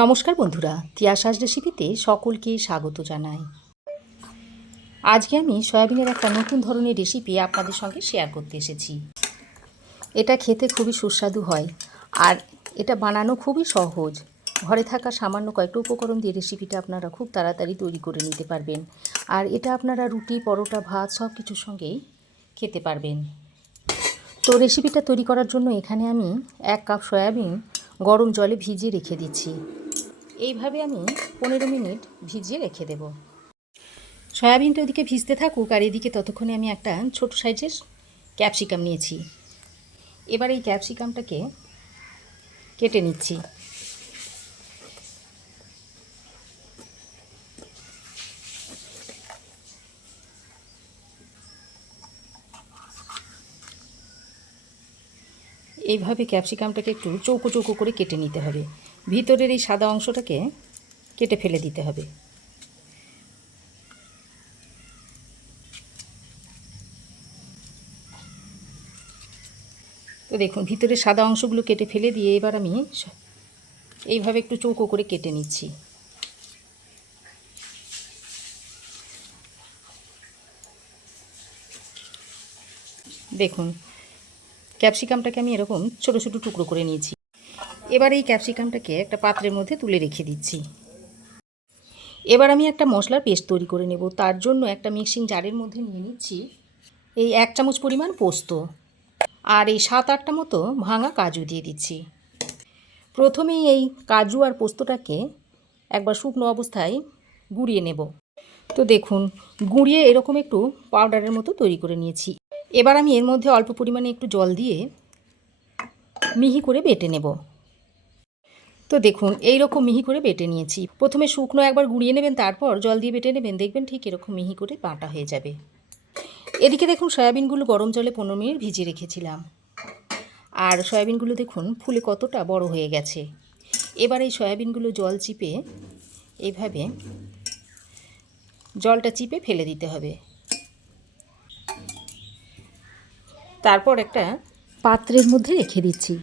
নমস্কার বন্ধুরা, তিয়াসাস রেসিপিতে সকলকে স্বাগত জানাই। আজকে আমি সয়াবিনের একটা নতুন ধরনের রেসিপি আপনাদের সঙ্গে শেয়ার করতে এসেছি। এটা খেতে খুবই সুস্বাদু হয় আর এটা বানানো খুবই সহজ। ঘরে থাকা সামান্য কয়েকটা উপকরণ দিয়ে রেসিপিটা আপনারা খুব তাড়াতাড়ি তৈরি করে নিতে পারবেন। আর এটা আপনারা রুটি, পরোটা, ভাত সব কিছুর সঙ্গেই খেতে পারবেন। তো রেসিপিটা তৈরি করার জন্য এখানে আমি 1 কাপ সয়াবিন গরম জলে ভিজিয়ে রেখে দিচ্ছি। এইভাবে আমি 15 মিনিট ভিজিয়ে রেখে দেব। সয়াবিনটা ওদিকে ভিজতে থাকুক আর এদিকে ততক্ষণে আমি একটা ছোট সাইজের ক্যাপসিকাম নিয়েছি। এবার এই ক্যাপসিকামটাকে কেটে নিচ্ছি। এইভাবে ক্যাপসিকামটাকে একটু চৌকো চৌকো করে কেটে নিতে হবে। ভিতরের এই সাদা অংশটাকে কেটে ফেলে দিতে হবে। তো দেখুন, ভিতরের সাদা অংশগুলো কেটে ফেলে দিয়ে এবার আমি এইভাবে একটু চৌকো করে কেটে নিচ্ছি। দেখুন, ক্যাপসিকামটাকে আমি এরকম ছোটো ছোটো টুকরো করে নিয়েছি। এবার এই ক্যাপসিকামটাকে একটা পাত্রের মধ্যে তুলে রেখে দিচ্ছি। এবার আমি একটা মশলার পেস্ট তৈরি করে নেব। তার জন্য একটা মিক্সিং জারের মধ্যে নিয়ে নিচ্ছি এই 1 চামচ পরিমাণ পোস্ত আর এই 7-8টা মতো ভাঙা কাজু দিয়ে দিচ্ছি। প্রথমেই এই কাজু আর পোস্তটাকে একবার শুকনো অবস্থায় গুঁড়িয়ে নেব। তো দেখুন, গুঁড়িয়ে এরকম একটু পাউডারের মতো তৈরি করে নিয়েছি। এবার আমি এর মধ্যে অল্প পরিমাণে একটু জল দিয়ে মিহি করে বেটে নেব। তো দেখুন, এই রকম মিহি করে বেটে নিয়েছি। প্রথমে শুকনো একবার গুঁড়িয়ে নেবেন, তারপর জল দিয়ে বেটে নেবেন, দেখবেন ঠিক এরকম মিহি করে বাটা হয়ে যাবে। এদিকে দেখুন, সয়াবিনগুলো গরম জলে 15 মিনিট ভিজিয়ে রেখেছিলাম আর সয়াবিনগুলো দেখুন ফুলে কতটা বড় হয়ে গেছে। এবার এই সয়াবিনগুলো জল চিপে এইভাবে জলটা চিপে ফেলে দিতে হবে। তারপর একটা পাত্রের মধ্যে রেখে দিচ্ছি।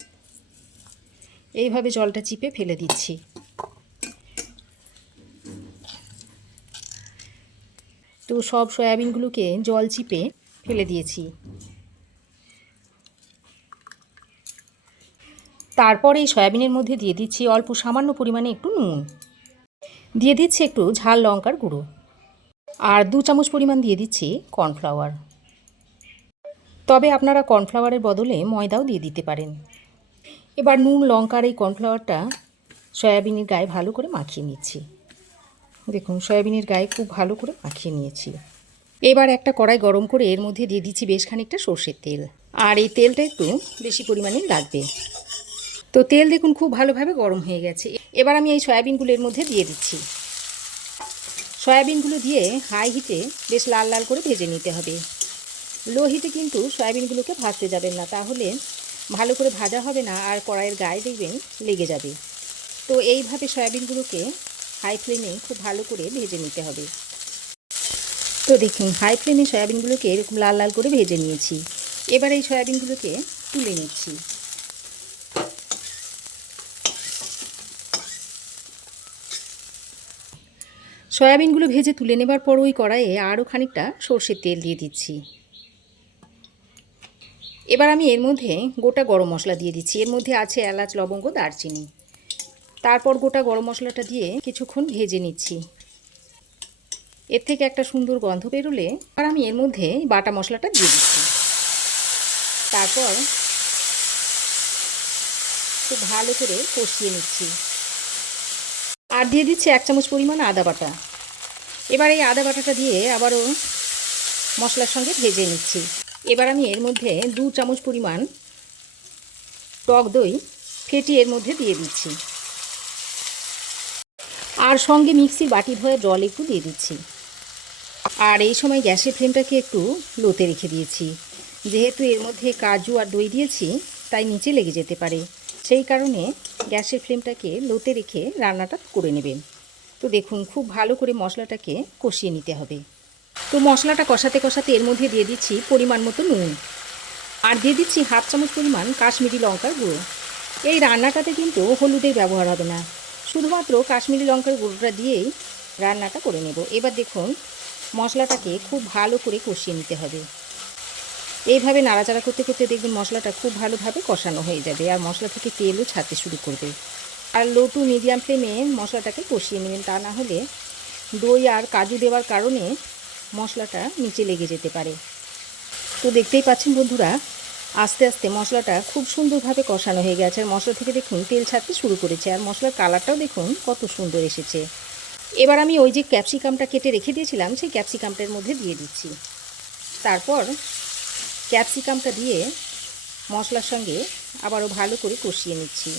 এইভাবে জলটা চিপে ফেলে দিচ্ছি। তো সব সয়াবিনগুলোকে জল চিপে ফেলে দিয়েছি। তারপর এই সয়াবিনের মধ্যে দিয়ে দিচ্ছি অল্প সামান্য পরিমাণে একটু নুন, দিয়ে দিচ্ছি একটু ঝাল লঙ্কার গুঁড়ো আর 2 চামচ পরিমাণ দিয়ে দিচ্ছি কর্নফ্লাওয়ার। তবে আপনারা কর্নফ্লাওয়ারের বদলে ময়দাও দিয়ে দিতে পারেন। এবার নুন, লঙ্কার এই কর্নফ্লাওয়ারটা সয়াবিনের গায়ে ভালো করে মাখিয়ে নিচ্ছি। দেখুন, সয়াবিনের গায়ে খুব ভালো করে মাখিয়ে নিয়েছি। এবার একটা কড়াই গরম করে এর মধ্যে দিয়ে দিচ্ছি বেশ খানিকটা সর্ষের তেল আর এই তেলটা একটু বেশি পরিমাণে লাগবে। তো তেল দেখুন খুব ভালোভাবে গরম হয়ে গেছে। এবার আমি এই সয়াবিনগুলো এর মধ্যে দিয়ে দিচ্ছি। সয়াবিনগুলো দিয়ে হাই হিটে বেশ লাল লাল করে ভেজে নিতে হবে। লো হিটে কিন্তু সয়াবিনগুলোকে ভাজতে যাবেন না, তাহলে ভালো করে ভাজা হবে না আর কড়াইয়ের গায়ে দেখবেন লেগে যাবে। তো এইভাবে সয়াবিনগুলোকে হাই ফ্লেমে খুব ভালো করে ভেজে নিতে হবে। তো দেখুন, হাই ফ্লেমে সয়াবিনগুলোকে এরকম লাল লাল করে ভেজে নিয়েছি। এবার এই সয়াবিনগুলোকে তুলে নিচ্ছি। সয়াবিনগুলো ভেজে তুলে নেবার পর ওই কড়াইয়ে আরও খানিকটা সর্ষের তেল দিয়ে দিচ্ছি। এবার আমি এর মধ্যে গোটা গরম মশলা দিয়ে দিচ্ছি। এর মধ্যে আছে এলাচ, লবঙ্গ, দারচিনি। তারপর গোটা গরম মশলাটা দিয়ে কিছুক্ষণ ভেজে নিচ্ছি। এর থেকে একটা সুন্দর গন্ধ বেরোলে আর আমি এর মধ্যে বাটা মশলাটা দিয়ে দিচ্ছি। তারপর খুব ভালো করে কষিয়ে নিচ্ছি আর দিয়ে দিচ্ছি 1 চামচ পরিমাণ আদা বাটা। এবার এই আদা বাটাটা দিয়ে আবারও মশলার সঙ্গে ভেজে নিচ্ছি। এবার আমি এর মধ্যে 2 চামচ পরিমাণ টক দই ফেটিয়ে এর মধ্যে দিয়ে দিচ্ছি আর সঙ্গে মিক্সির বাটি ধোয়া জল একটু দিয়ে দিচ্ছি। আর এই সময় গ্যাসের ফ্লেমটাকে একটু লোতে রেখে দিয়েছি। যেহেতু এর মধ্যে কাজু আর দই দিয়েছি, তাই নিচে লেগে যেতে পারে, সেই কারণে গ্যাসের ফ্লেমটাকে লোতে রেখে রান্নাটা করে নেবেন। তো দেখুন, খুব ভালো করে মশলাটাকে কষিয়ে নিতে হবে। তো মশলাটা কষাতে কষাতে এর মধ্যে দিয়ে দিচ্ছি পরিমাণ মতো নুন আর দিয়ে দিচ্ছি 1/2 চামচ পরিমাণ কাশ্মীরি লঙ্কার গুঁড়ো। এই রান্নাটাতে কিন্তু হলুদের ব্যবহার হবে না, শুধুমাত্র কাশ্মীরি লঙ্কার গুঁড়োটা দিয়েই রান্নাটা করে নেব। এবার দেখুন মশলাটাকে খুব ভালো করে কষিয়ে নিতে হবে। এইভাবে নাড়াচাড়া করতে করতে দেখবেন মশলাটা খুব ভালোভাবে কষানো হয়ে যাবে আর মশলা থেকে তেলও ছাড়তে শুরু করবে। আর লো টু মিডিয়াম ফ্লেমে মশলাটাকে কষিয়ে নেবেন, তা না হলে দই আর কাজু দেওয়ার কারণে মশলাটা নিচে লেগে যেতে পারে। তো দেখতেই পাচ্ছেন বন্ধুরা, আস্তে আস্তে মশলাটা খুব সুন্দরভাবে কষানো হয়ে গেছে আর মশলা থেকে দেখুন তেল ছাড়তে শুরু করেছে আর মশলার কালারটাও দেখুন কত সুন্দর এসেছে। এবার আমি ওই যে ক্যাপসিকামটা কেটে রেখে দিয়েছিলাম সেই ক্যাপসিকামটার মধ্যে দিয়ে দিচ্ছি। তারপর ক্যাপসিকামটা দিয়ে মশলার সঙ্গে আবারও ভালো করে কষিয়ে নিচ্ছি।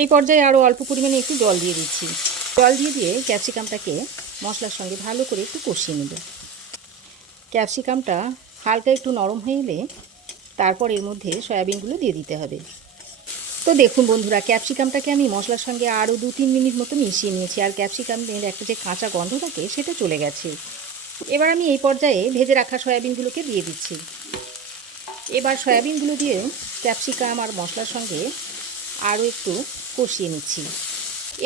এই পর্যায়ে আরও অল্প পরিমাণে একটু জল দিয়ে দিচ্ছি। জল দিয়ে ক্যাপসিকামটাকে মশলার সঙ্গে ভালো করে একটু কষিয়ে নেব। ক্যাপসিকামটা হালকা একটু নরম হয়ে এলে তারপর এর মধ্যে সয়াবিনগুলো দিয়ে দিতে হবে। তো দেখুন বন্ধুরা, ক্যাপসিকামটাকে আমি মশলার সঙ্গে আরও 2-3 মিনিট মতো মিশিয়ে নিয়েছি আর ক্যাপসিকামের একটা যে কাঁচা গন্ধ থাকে সেটা চলে গেছে। এবার আমি এই পর্যায়ে ভেজে রাখা সয়াবিনগুলোকে দিয়ে দিচ্ছি। এবার সয়াবিনগুলো দিয়ে ক্যাপসিকাম আর মশলার সঙ্গে আরও একটু কষিয়ে নিচ্ছি।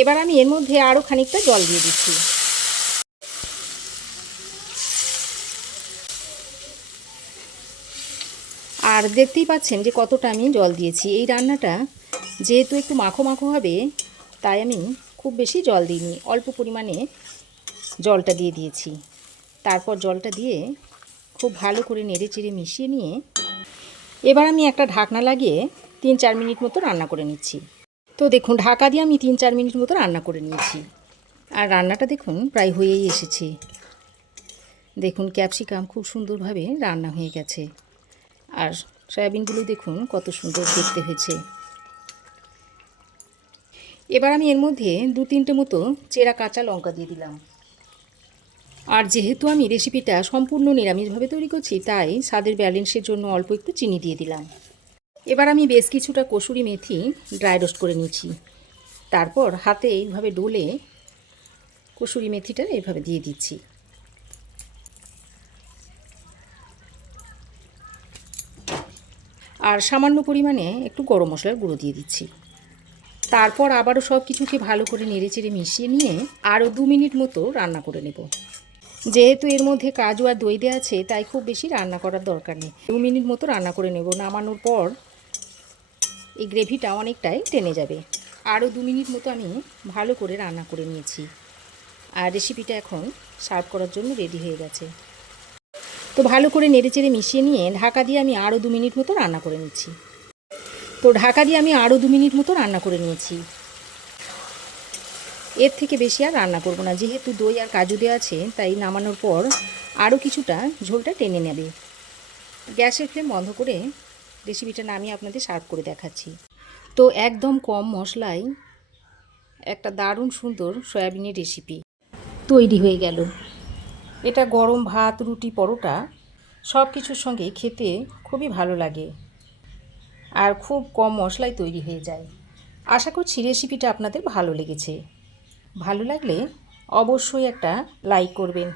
এবার আমি এর মধ্যে আরও খানিকটা জল দিয়ে দিচ্ছি। আর দেখতেই পাচ্ছেন যে কতটা আমি জল দিয়েছি। এই রান্নাটা যেহেতু একটু মাখো মাখো হবে তাই আমি খুব বেশি জল দিইনি, অল্প পরিমাণে জলটা দিয়ে দিয়েছি। তারপর জলটা দিয়ে খুব ভালো করে নেড়ে চেড়ে মিশিয়ে নিয়ে এবার আমি একটা ঢাকনা লাগিয়ে 3-4 মিনিট মতো রান্না করে নিচ্ছি। তো দেখুন ঢাকা দিয়ে আমি 3-4 মিনিট মতো রান্না করে নিয়েছি আর রান্নাটা দেখুন প্রায় হয়েই এসেছে। দেখুন ক্যাপসিকাম খুব সুন্দরভাবে রান্না হয়ে গেছে আর সয়াবিনগুলো দেখুন কত সুন্দর দেখতে হয়েছে। এবার আমি এর মধ্যে 2-3টে মতো চেরা কাঁচা লঙ্কা দিয়ে দিলাম। আর যেহেতু আমি রেসিপিটা সম্পূর্ণ নিরামিষভাবে তৈরি করছি তাই স্বাদের ব্যালেন্সের জন্য অল্প একটু চিনি দিয়ে দিলাম। এবার আমি বেশ কিছুটা কসুরি মেথি ড্রাই রোস্ট করে নিয়েছি। তারপর হাতে এইভাবে ডলে কসুরি মেথিটা এইভাবে দিয়ে দিচ্ছি। আর সামান্য পরিমাণে একটু গরম মশলার গুঁড়ো দিয়ে দিচ্ছি। তারপর আবারও সব কিছুকে ভালো করে নেড়েচেড়ে মিশিয়ে নিয়ে আরও 2 মিনিট মতো রান্না করে নেব। যেহেতু এর মধ্যে কাজু আর দই দেওয়া আছে তাই খুব বেশি রান্না করার দরকার নেই। 2 মিনিট মতো রান্না করে নেব। নামানোর পর এই গ্রেভিটা অনেকটাই টেনে যাবে। আরও 2 মিনিট মতো আমি ভালো করে রান্না করে নিয়েছি আর রেসিপিটা এখন সার্ভ করার জন্য রেডি হয়ে গেছে। তো ভালো করে নেড়েচেড়ে মিশিয়ে নিয়ে ঢাকা দিয়ে আমি আরও 2 মিনিট মতো রান্না করে নিচ্ছি। তো ঢাকা দিয়ে আমি আরও 2 মিনিট মতো রান্না করে নিয়েছি। এর থেকে বেশি আর রান্না করব না, যেহেতু দই আর কাজু দেওয়া আছে তাই নামানোর পর আরও কিছুটা ঝোলটা টেনে নেবে। গ্যাসের ফ্লেম বন্ধ করে রেসিপিটা নামিয়ে আপনাদের সার্ভ করে দেখাচ্ছি। তো একদম কম মশলায় একটা দারুণ সুন্দর সয়াবিনের রেসিপি তৈরি হয়ে গেল। এটা গরম ভাত, রুটি, পরোটা সব কিছুর সঙ্গে খেতে খুবই ভালো লাগে আর খুব কম মশলায় তৈরি হয়ে যায়। আশা করছি রেসিপিটা আপনাদের ভালো লেগেছে। ভালো লাগলে অবশ্যই একটা লাইক করবেন।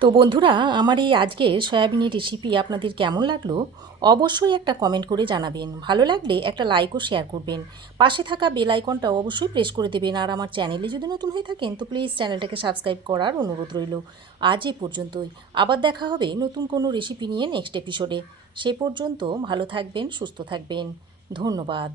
তো বন্ধুরা, আমার এই আজকের সয়াবিনের রেসিপি আপনাদের কেমন লাগলো অবশ্যই একটা কমেন্ট করে জানাবেন। ভালো লাগলে একটা লাইক ও শেয়ার করবেন। পাশে থাকা বেল আইকনটাও অবশ্যই প্রেস করে দেবেন। আর আমার চ্যানেলে যদি নতুন হয়ে থাকেন তো প্লিজ চ্যানেলটাকে সাবস্ক্রাইব করার অনুরোধ রইল। আজ এ পর্যন্তই। আবার দেখা হবে নতুন কোনো রেসিপি নিয়ে নেক্সট এপিসোডে। সে পর্যন্ত ভালো থাকবেন, সুস্থ থাকবেন। ধন্যবাদ।